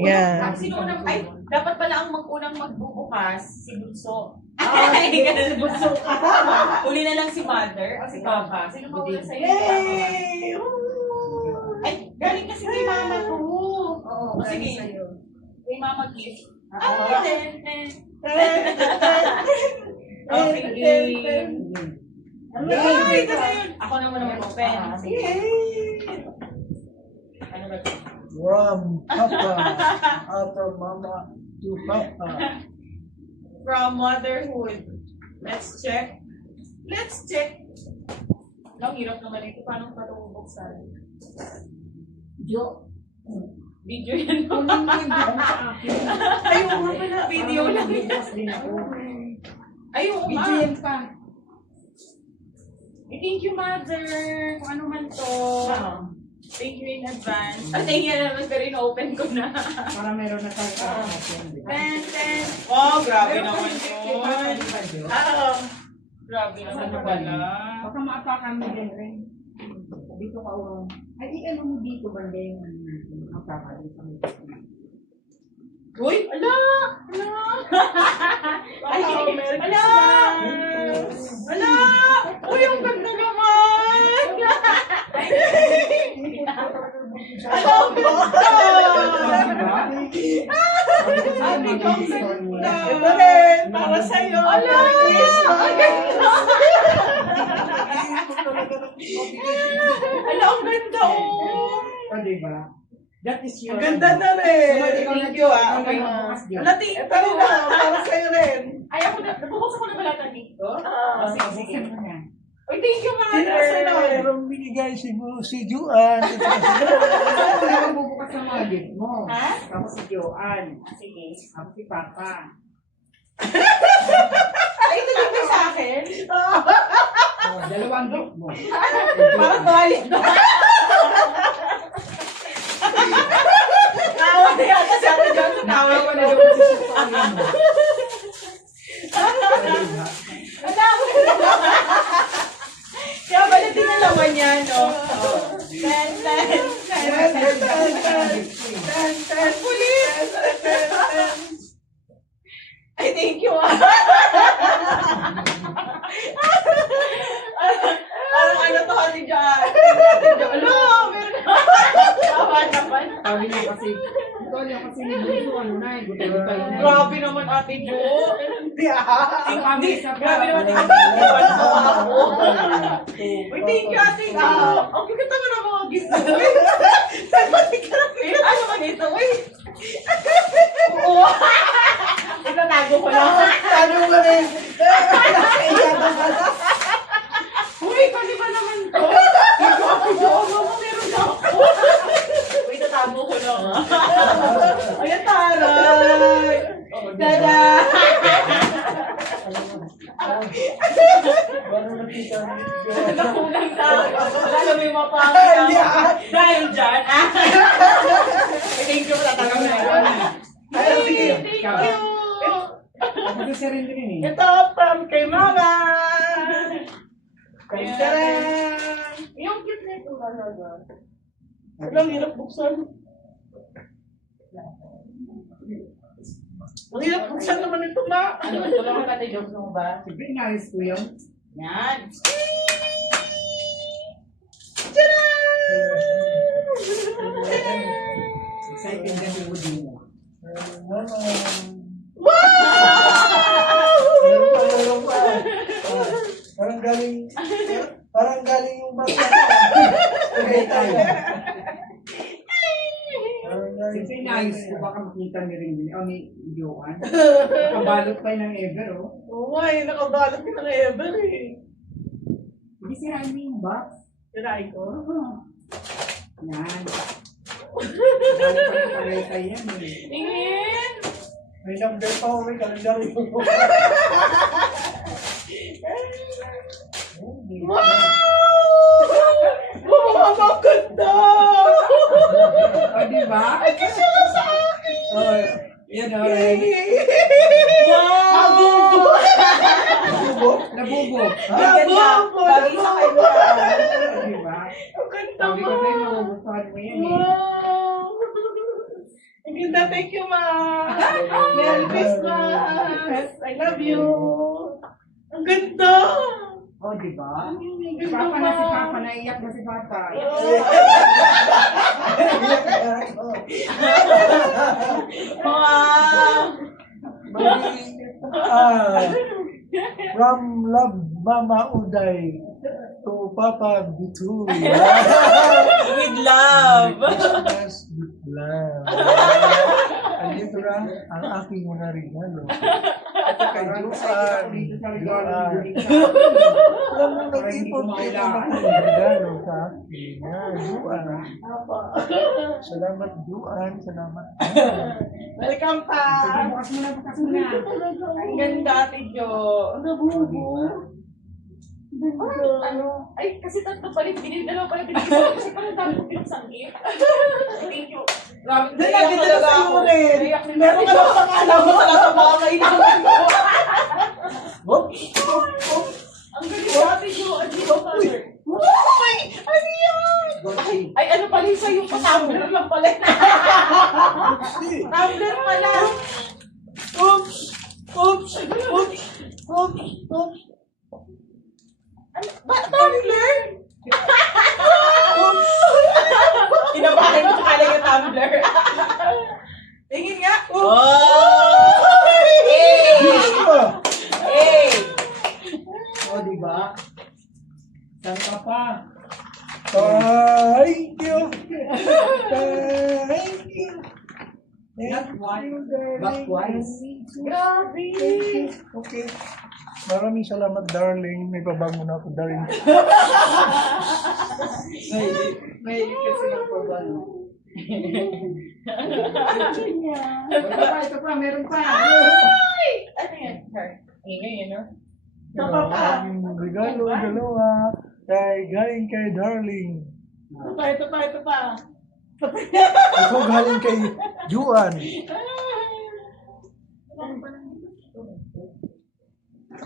Yan. Sino unang, ay, dapat pala ang unang magbubukas, si Bunso. Ay, si Bunso. Uli na lang si Mother o si Papa. Sino mauna sa'yo? Yay! Ay, galing kasi kay Mama ko. Oo, Sige. sa'yo. Kay Mama Gift. Ah, Okay. Ako naman mag-open. Sige. Ano ba ito? From Papa. From Mama to Papa. From motherhood. Let's check. Let's check. Ang hirap naman ito. Paano pa ito bubuksan? Jo. Video yan. Kunin mo yung video sa akin. Ayaw nga pala. Video lang. Bigas din ako. Ayaw nga. Video yan pa. Thank you, Mother. Kung ano man to. Thank you in advance. Thank you naman pero in-open ko na. Para meron na tayo sa akin. Ten. Oh, grabe naman yun. Grabe naman pala. Baka maapakan mo din rin. Dito ka ulo. Ay, ano mo dito banda yung ano natin. Maapakan din sa mga. Uy! Ala! Ala! Ay, ala! Ala! Uy, ang ganda naman! Ala, ang ganda! Ate Johnson na! Ito rin, para sa'yo! Ala! Ang ganda! Ala, ang ganda oh! O, diba? That is your... Ang ganda na rin. Thank you ah. Ala, thank Ito rin na, para sa'yo rin. Ay, ako na, nabukos ako na ba lahat dito? Sige. Buksan mo na. Uy, thank you, Mother! Merong binigay siguro si Juan. Ako na magbubukas ng mga gift mo. Ha? Tapos si Joanne. Sige. Tapos si Papa. Ay, ito din ba sa akin? O, dalawang gift mo. Parang balik na. Tawa na yata si Ate Johnson. Tawa Tawa na yung sisipangin mo. Kaya balik din ang laman niya, no? Ten. Pulis! Ay, thank you, ah. Parang ano to, Ate John? Ano? Meron na. Tawa naman. Sabi niya kasi, ito niya kasi ni Bunso, ano na eh, gutai-gutai na. Grabe naman, Ate Jo. Hindi ah. Grabe naman, Ate Jo. Ako. Uy, thank you, Ate Jo. Ang kikita mo na mga gift mo. Pati ka na. Ano man ito? Uy. Oo. Itatago ko lang. Ano mo rin? Uy, pwede ba naman to? Ikaw, Ate Jo. Mama, meron na ako. Uy, tatago ko lang. Ayan, taray. Tada! Nakulang tao. Lalo may mapangit. Dahil dyan. Thank you, tatago na yun. Ay, sige. Thank you. Kasi siya rin din eh. Ito from kay Mama. Kay Sharon. Yung cute na ito talaga. Ang hirap buksan. Ang hirap buksan naman ito, Ma. Ano, tulungan ka tayo jokes mo ba? Siyempre, inayos ko yun. Yan. Excited na si Woody mo. Meron pa. Parang galing yung basta. Okay, tayo. Siyempre, inayos ko baka makita ni rin din. O, ni Joanne. Nakabalot pa yun ng ever, oh. Oo nga eh, nakabalot ka ng ever eh. Hindi sirain mo yung box. Tirahin ko. Yan. Dami pa ng paleta yan, eh. Tingin. May number pa ako, may kalendaryo. Wow! Wow, ang ganda! O, diba? Ay, kasi na sa akin! Oh, yan, o. Wow! Nabubo? Nabubo. Nabubo! Bagay sa kanya. O, diba? Ang ganda Sabi mo! ko sa'yo, magugustuhan mo yan, eh. Wow! Ang ganda, thank you, ma. Merry Christmas. I love you. Ang ganda. Oh, di ba? Ang Si ganda, Papa ma. na si Papa, naiyak na si Papa. Wow. From Love Mama Uday to Papa Bitul. With love. Christmas with love. Andito na ang aking mga regalo. At kay Juan. Alam mo, nag-ipon kayo ng mga regalo sa akin. Juan. Salamat, Juan. Salamat. Welcome pa. Bukas mo na, bukas mo na. Ang ganda, Ate Jo. Ang nabubo. Ano? Ay, kasi tatlo pala, dalawa pala binigyan. Kasi parang dami ko pinasanggit. Thank you. Grabe, naiyak talaga ako. Naiyak din. Meron ka lang pangalan mo sa lahat ng mga kailangan ko. Ang galing sa Ate Jo. Ang galing sa Ate Jo. Uy! Ano yan? Ay, ano pala yung sa'yo? Tumbler lang pala. Tumbler pala. Oops! Oops! Oops! Oops! Oops! Ano? Tumbler? Kinabahan mo sa kala yung tumbler. Tingin nga. Oh! Hey! Oh, di ba? Saan ka pa? Thank you! Thank you! Not once, but twice. Grabe! Okay. Maraming salamat, darling. May pabango na ako, darling. May kasi ng pabano. Ito pa, meron pa. Ay! Ano yan? Ingay yun, no? Maraming regalo, dalawa. Galing kay darling. Ito pa. Ito galing kay Juan.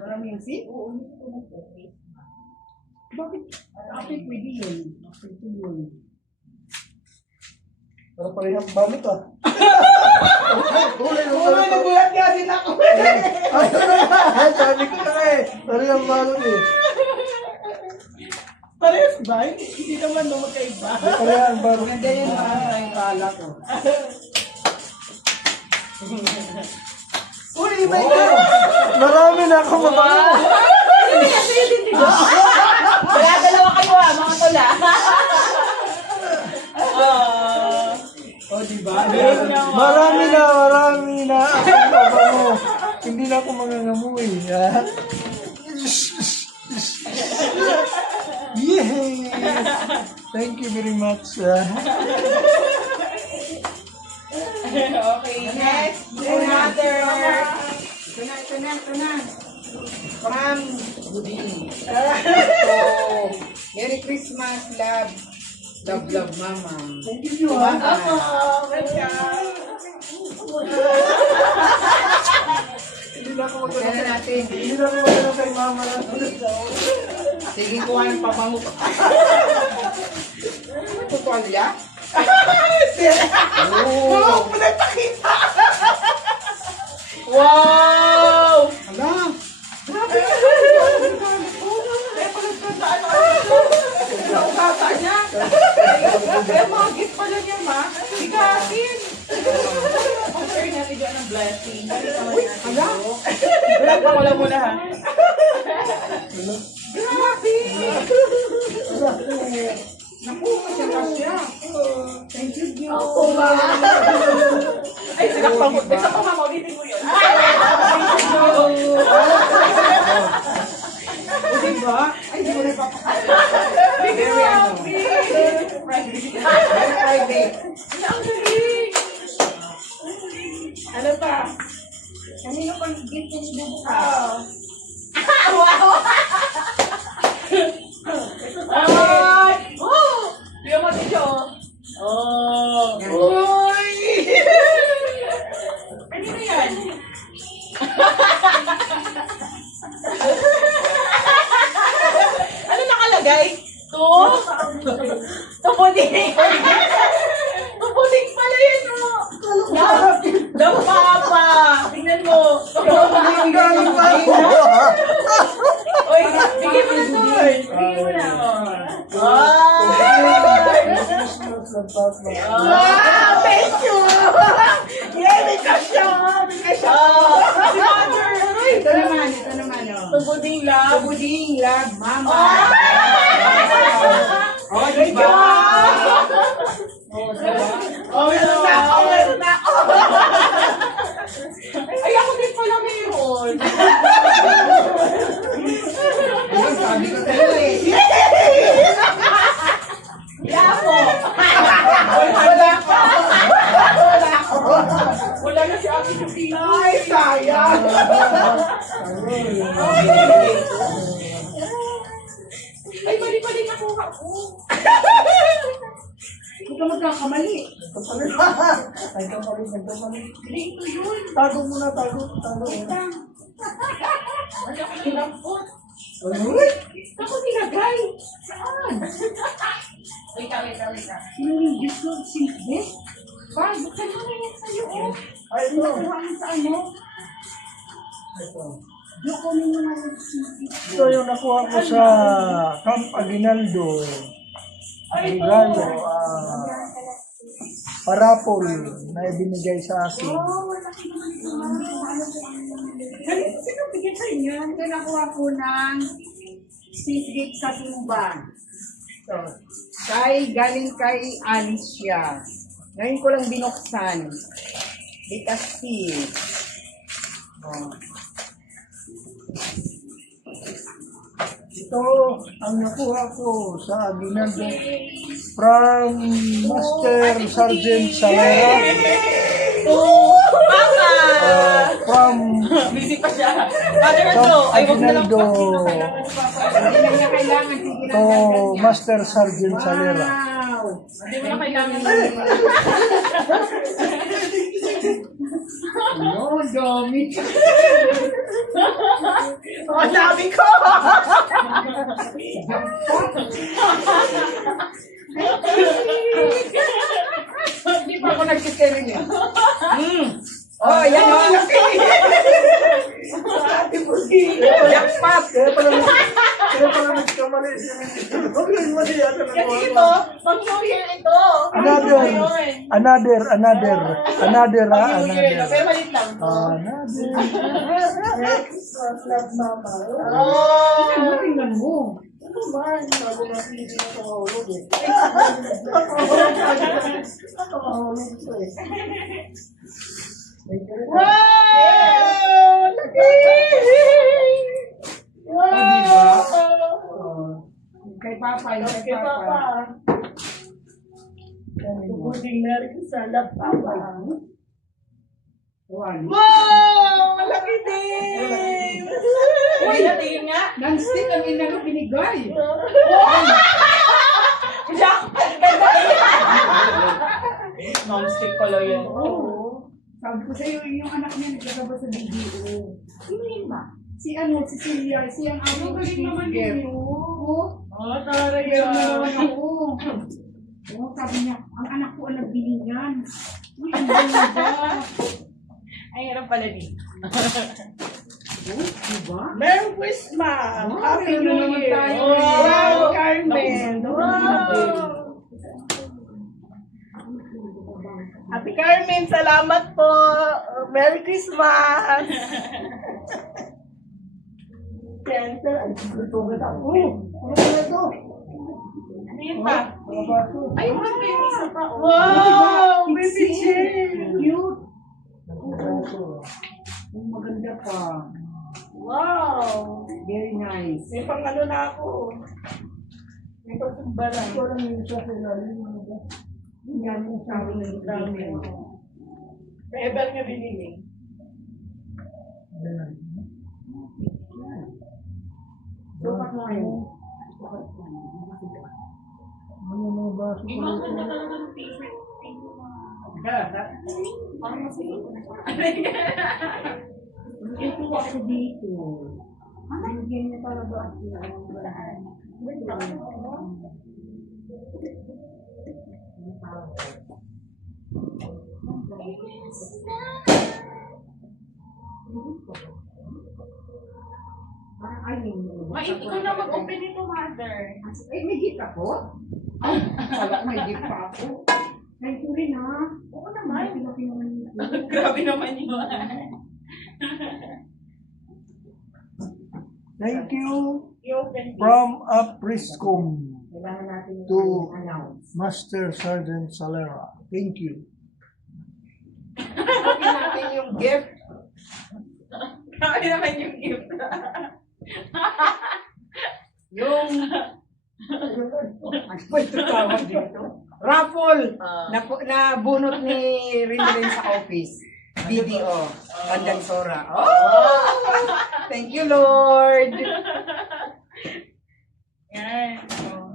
Marami yung si? Bakit? Bakit pwede yun? Bakit yun? Para parehas balot ah. Nagulat nga din ako. Sabi ko na eh. Parehas balot eh. Parehas ba? Hindi naman no magkaiba. Parehas balot. Maganda yun, maraming kala ko. Uy, may God! Marami na ako mabango. Wala, dalawa kayo mga tula. Oh, di ba? Marami na ako mabango. Hindi na ako mangangamoy. Ha? Yay! Thank you very much. Okay, next. Another. Ito na. From Budini. So, Merry Christmas, love. Love, mama. Thank you, Juan. Ako, welcome. Hindi na ako Kaya natin. Hindi na ako magano kay mama na. Sige, kuha ng pabango. Tutualya? Wow, pinagpakita. Wow! Ala! Grabe ka. Kaya palagkandaan ako. Ang bata niya. Kaya mga gift pala niya, ma. Bigatin. Pag-share natin dyan ng blessing. Ala! Vlog ako lang muna, ha? Grabe! Naku, kasya. Thank you, Diyo. Ako ba? Ay, sinakpan mo. Basta ko, mama, ulitin mo yun. O, diba? Ay, di mo na papakala. Grabe! Very private. Ang galing! Ano pa? Kanino pang gift yung bubukas? Wow! Ay! Oh! Di mo dito. Oh! Uy! Kanino yan? Ano nakalagay? Tupuding! Tupuding pala yun, oh! galing pa ako. Uy, bigay mo na to. Bigay mo na. Wow, thank you! Yeah, may cash siya. May cash siya. Si Mother. Ito naman, oh. Tubuding love. Buding love, mama. Oh, diba? Oh, meron na ako, meron na ako. Ay, ako din pala meron. Sabi ko sa'yo eh. Yapo. Wala pa. Wala na si Ate Justina. Ay, sayang. Ay, mali-mali nakuha ko. Huwag ka magkakamali. Hindi ito yun. Tago muna, tago. Wala ko tinampot. Ako nilagay. Saan? Wait ka. Sinong Diyos ko, sinibes? Pa, buksan mo na yan sa'yo, oh. Ay, ito. Nakuha mo sa ano? Diyo ko nyo nga yung sinibes. Ito yung nakuha ko sa Camp Aguinaldo. Regalo, parapol na ibinigay sa akin. Oh, laki naman ito. Sino bigyan sa inyo? Ito nakuha ko ng cheesecake sa tuban. So, galing kay Alicia. Ngayon ko lang binuksan. Kasi, oh. Ito ang nakuha ko sa Aguinaldo from Master Sergeant Salera. Mama! From Busy pa siya. Mother ito. Ay, wag na lang Aguinaldo Hindi na niya kailangan. Sige to Master Sergeant Salera. Wow! Hindi mo na kailangan. No, dami. Ang sabi ko! Hindi pa ako nagsikirin eh. Oh, yan o. Jackpot! Kaya pala nagkamali siya. Mali yata Kasi nakuha ko. ito, pang-New ito. Another. Pero malit lang. Love mama. Oh! Tingnan mo. Ano ba? Bago natin hindi na ito mahulog eh. Mahulog ito eh. Wow! Laki! Wow! Kay Papa, yung Kay Papa. Tubuding Merry Christmas, Papa. Wow! Malaki din! Uy, natingin nga. Non-stick ang inano binigay. Jackpot ka na non-stick pala yan. Oo. Sabi ko sa'yo, yung anak niya nagkakaba sa video. Sino yun ba? Si ano, si Celia, si ang aming galing naman yun. Oo. Oh, talaga. Meron na naman ako. Oo, sabi niya, ang anak ko ang nagbili niyan. Uy, ang ganda. Ay, hirap pala din. Oh, diba? Merry Christmas! Oh, Happy meron New na naman Year! tayo. Wow, Carmen! Wow. Wow! Ate Carmen, salamat po! Merry Christmas! Ito na ako. Ano na ito? Ano yun pa? Mga baso. Ay, wala pa yung isa pa. Wow! Baby chair! Cute. Mga baso. Ang maganda pa. Wow! Very nice. May pang ano na ako. May pang sumbalan. Ito lang yung isa sa ilalim. Ano ba? Yan yung sabi ng dami. May ever nga binili. Ayan. Sukat mo kayo. Ano mga baso Hindi pala mo ito? ganda talaga ng t-shirt. Parang masigot. Ito ako dito. Binigyan niya talaga ako ng Parang ayun mo. Ikaw na mag-open nito, mother. Ay, may gift ako? Ay, kala ko may gift pa ako. Thank you rin ha. Oo naman. Laki naman yun. Grabe naman yun. Thank you I-open from Apriscom Kailangan natin to announce. Master Sergeant Salera. Thank you. Open natin yung gift. Grabe naman yung gift. Yung ano ba ito tawag dito? Raffle na bunot ni Rindelin sa office. BDO. Pandansora. Oh! Thank you, Lord. Yan.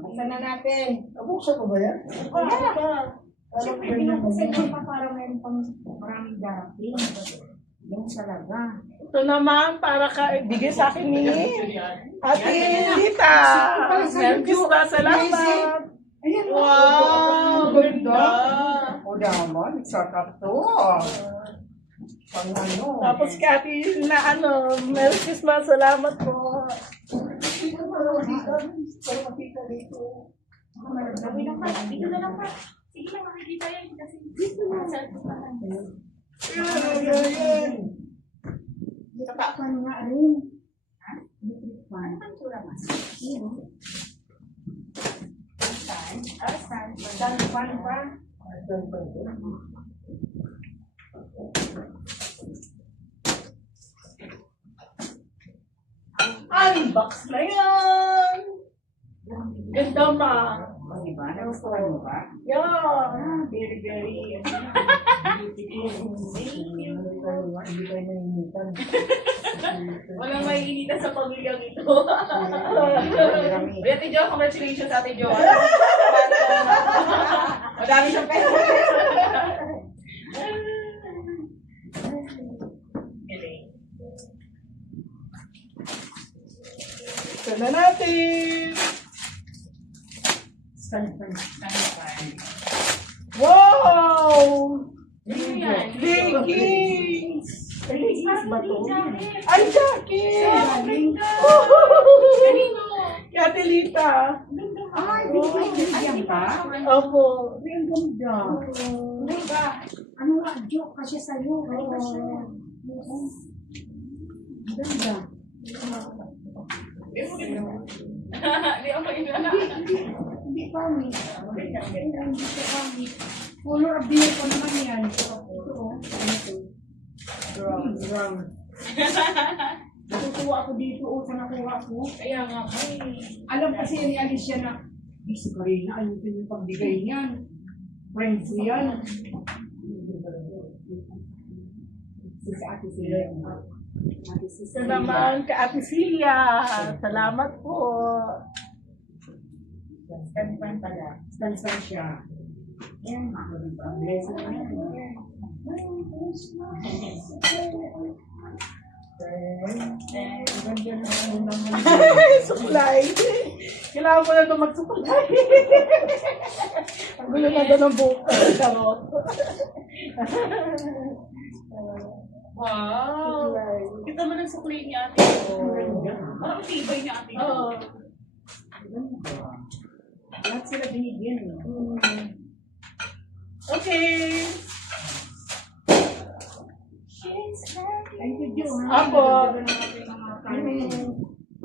Buksan na natin. Nabuksan ko ba yan? Siyempre, binubuksan ko pa para meron pang maraming darating. Yung talaga. Ito naman, para ka ibigay sa akin ni Ate Lita. Merry Christmas, salamat. Ayan, Wow! ganda. Ganda. O naman, sarap to. Pang ano. Tapos kay Ate na ano, Merry Christmas, salamat po. Sabi lang pa, dito na lang pa. Sige lang, makikita yan. Kasi dito na. Pan nga rin. Electric fan. Ano sura mas? Dan pan pa. Unbox na yan. Ganda ma. O diba? Nagustuhan mo ba? Yan. Ah, very, very beautiful. Hindi tayo nanginitan. Walang maiinitan sa pamilyang ito. Marami. Uy, Ate Jo, congratulations Ate Jo. Madami siyang pera. Ito na natin. Stand pan. Wow! Ano yan? Leggings! Leggings ba to? Ay, jacket! Kanino? Kay Ate Lita. Ay, binigyan ka? Opo. Ay, ang ganda. Diba? Ano nga, joke kasi sa'yo. Oo. Ang ganda. Hindi ako ina. Hindi pangit. Hindi ko pangit. Color of the year ko naman yan. Ito, oh. Brown. Natutuwa ako dito, sa nakuha ko. Kaya nga, Alam kasi ni Alicia na, di si Karina, ayusin yung pagbigay niyan. Friends ko yan. Si Ate Sila. Ate Ito Sila. naman kay Ate Celia. Salamat po. Stand pan pala. Stand pan siya. Yan. Bless mo yan. Ganda na ano naman. Supply. Kailangan mo na ito mag-supply. Ang gulo na doon ng buka. Charot. wow. Kita mo ng suklay ni ate. Parang tibay ni ate. Oo. Lahat sila binigyan. Okay. Thank you, Jo. Ako.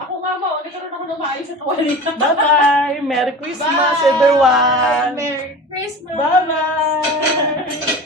Ako nga mo, nagkaroon ako ng maayos sa tuwalita. Bye-bye. Merry Christmas, everyone. Merry Christmas! Bye-bye.